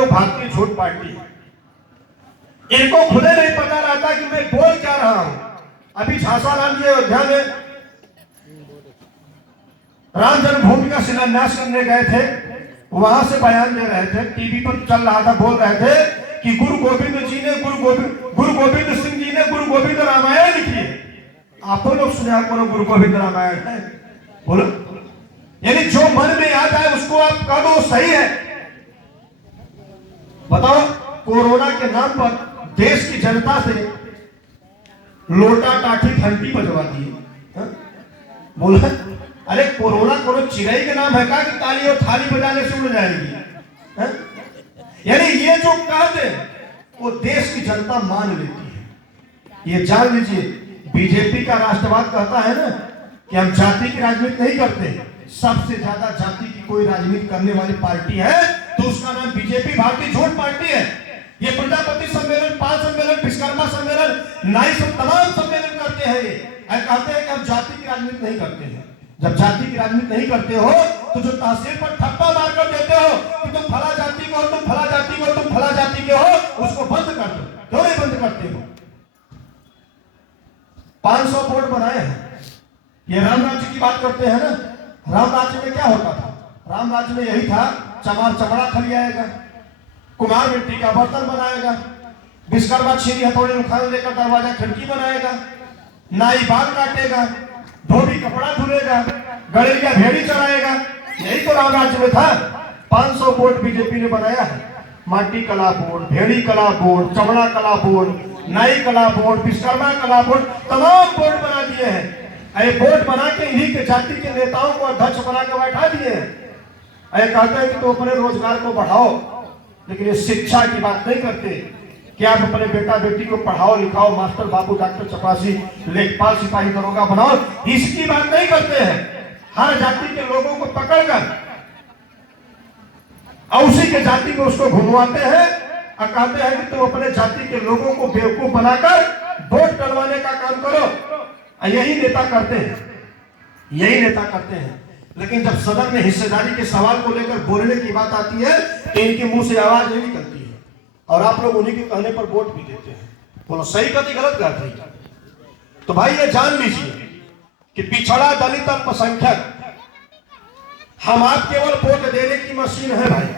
लोग भारतीय झूठ पार्टी है। इनको खुदे नहीं पता रहता कि मैं बोल क्या रहा हूं। अभी झांसाराम जी अयोध्या में राम जन्मभूमि का शिलान्यास करने गए थे, वहां से बयान दे रहे थे, टीवी पर चल रहा था, बोल रहे थे कि गुरु गोविंद सिंह जी ने गुरु गोविंद रामायण लिखी है। आपको लोग सुने कौन गुरु गोविंद रामायण है? बोलो। यानी जो मन में याद आए उसको आप कह दो सही है। बताओ, कोरोना के नाम पर देश की जनता से लोटा टाठी घंटी बजवा दिए। बोला अरे कोरोना कोनो चिड़ै के नाम है का कि ताली और थाली बजाने से उड़ जाएगी? यानी ये जो कहते वो देश की जनता मान लेती है। ये जान लीजिए, बीजेपी का राष्ट्रवाद कहता है ना कि हम जाति की राजनीति नहीं करते। सबसे ज्यादा जाति की कोई राजनीति करने वाली पार्टी है तो उसका नाम बीजेपी भारतीय झूठ पार्टी है। ये प्रजापति सम्मेलन, पाल सम्मेलन, विश्वकर्मा सम्मेलन, नाई सब तमाम सम्मेलन करते हैं। ये कहते हैं कि हम जाति की राजनीति नहीं करते हैं। जब जाति की राजनीति नहीं करते हो तो जो तहसील पर ठप्पा मार कर देते हो कि तुम फला जाति को, तुम फला जाति को, तुम फला जाति के हो, उसको बंद कर दो। क्यों नहीं बंद करते हो? 500 बोर्ड बनाए हैं। ये राम राज्य की बात करते हैं ना। राम राज्य में क्या होता था? राम राज्य में यही था, चमार चमड़ा खलियाएगा, कुम्हार मिट्टी का बर्तन बनाएगा, विश्वकर्मा छीनी हथौड़ी उखाड़ लेकर दरवाजा खिड़की बनाएगा, नाई बाल काटेगा, धोबी कपड़ा धुलेगा, गड़ेरिया भेड़ी चलाएगा। यही तो राम राज्य में था। 500 बोर्ड बीजेपी ने बनाया है। माटी कला बोर्ड, भेड़ी कला बोर्ड, चमड़ा कला बोर्ड, नाई कला बोर्ड, विश्वकर्मा कला बोर्ड, तमाम बोर्ड बना दिए हैं। ये बोर्ड बना के इन्हीं के जाति के नेताओं को अध्यक्ष बना के बैठा दिए हैं। कहते हैं कि तो अपने रोजगार को बढ़ाओ, लेकिन ये शिक्षा की बात नहीं करते कि आप अपने बेटा बेटी को पढ़ाओ लिखाओ, मास्टर बाबू, डॉक्टर, चपरासी, लेखपाल, सिपाही, दरोगा बनाओ, इसकी बात नहीं करते हैं। हर जाति के लोगों को पकड़कर और उसी के जाति में उसको घुमवाते हैं और कहते हैं कि तुम अपने जाति के लोगों को बेवकूफ बनाकर वोट डलवाने का काम करो। यही नेता करते हैं, यही नेता करते हैं। लेकिन जब सदन में हिस्सेदारी के सवाल को लेकर बोलने की बात आती है तो इनके मुंह से आवाज नहीं निकलती है और आप लोग उन्हीं के कहने पर वोट भी देते हैं। बोलो सही कहती गलत कहती? तो भाई ये जान लीजिए कि पिछड़ा, दलित, अल्पसंख्यक, हम आप केवल वोट देने की मशीन है भाई।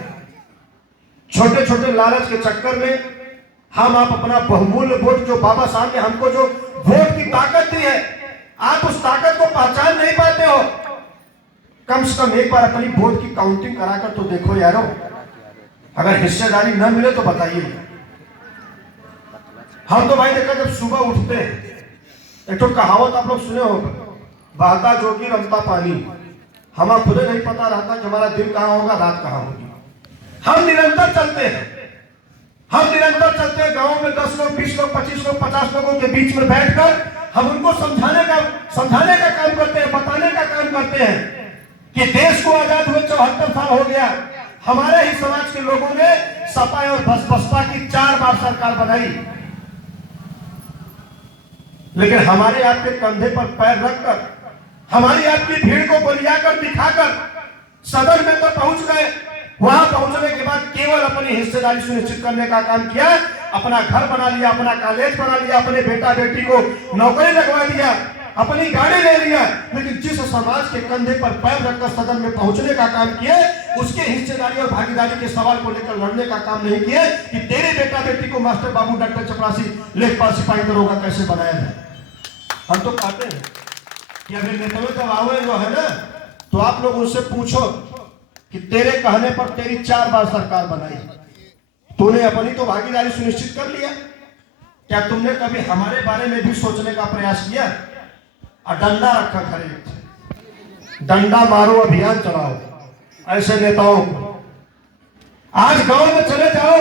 छोटे छोटे लालच के चक्कर में हम आप अपना बहुमूल्य वोट, जो बाबा साहब ने हमको जो वोट की ताकत दी है, आप उस ताकत को पहचान नहीं पाते हो। कम से कम एक बार अपनी वोट की काउंटिंग कराकर तो देखो यारो। अगर हिस्सेदारी न मिले तो बताइए। हम तो भाई देखा, जब सुबह उठते हैं, एक तो कहावत आप लोग सुने हो, बहता जोगी रमता पानी। हमें खुद नहीं पता रहता कि हमारा दिन कहाँ होगा, रात कहाँ होगी। हम निरंतर चलते हैं, गांव में 10 लोग, 20 लोग, 25 लोग, 50 लोगों के बीच में बैठकर हम उनको समझाने का काम करते हैं, बताने का काम करते हैं कि देश को आजाद हुए 74 साल हो गया। हमारे ही समाज के लोगों ने सपा और बसपा की 4 बार सरकार बनाई, लेकिन हमारे आपके कंधे पर पैर रखकर, हमारी आपकी भीड़ को बलियाकर दिखाकर सदन में तो पहुंच गए। वहां पहुंचने के बाद केवल अपनी हिस्सेदारी सुनिश्चित करने का काम किया। अपना घर बना लिया, अपना कॉलेज बना लिया, अपने बेटा बेटी को नौकरी लगवा दिया, अपनी गाड़ी ले लिया, लेकिन जिस समाज के कंधे पर पैर रखकर सदन में पहुंचने का काम किए, उसके हिस्सेदारी और भागीदारी के सवाल को लेकर लड़ने का काम नहीं किए कि तेरे बेटा बेटी को मास्टर बाबू, डॉक्टर, चपरासी, लेखपाल, सिपाही, दरोगा कैसे बनाया जाए। हम तो कहते हैं कि अभी नेताओं जब आवे जो है ना, तो आप लोग उनसे पूछो कि तेरे कहने पर तेरी 4 बार सरकार बनाई, तूने अपनी तो भागीदारी सुनिश्चित कर लिया। क्या तुमने कभी हमारे बारे में भी सोचने का प्रयास किया? और डंडा रखा खड़े, डंडा मारो अभियान चलाओ ऐसे नेताओं को। आज गांव में चले जाओ,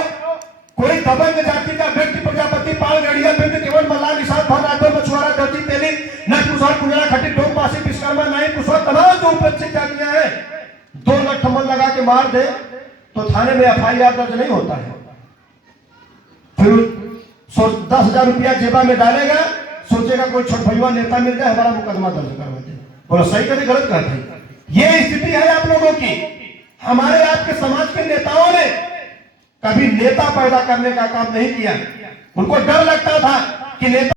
कोई दबंग जाति का व्यक्ति, प्रजापति, पाल, गड़िया, बिंद, केवल, मल्लाह, निषाद, भर, राठौर, मछुआरा, दर्जी, तेली, नट, कुशवाहा, कुंजरा, खट्टी, डोम, पासी, विश्वकर्मा, नाई, कुशवाहा, तमाम जो उपेक्षित जातियां हैं, 2 लठ थप्पड़ लगा के मार दे तो थाने में FIR दर्ज नहीं होता है। फिर 10,000 रुपया जेबा में डालेगा, सोचेगा कोई छोट भैया नेता मिल जाए, हमारा मुकदमा दर्ज करवा दे। बोलो सही कभी गलत कहते? ये स्थिति है आप लोगों की। हमारे आपके समाज के नेताओं ने कभी नेता पैदा करने का काम नहीं किया। उनको डर लगता था कि नेता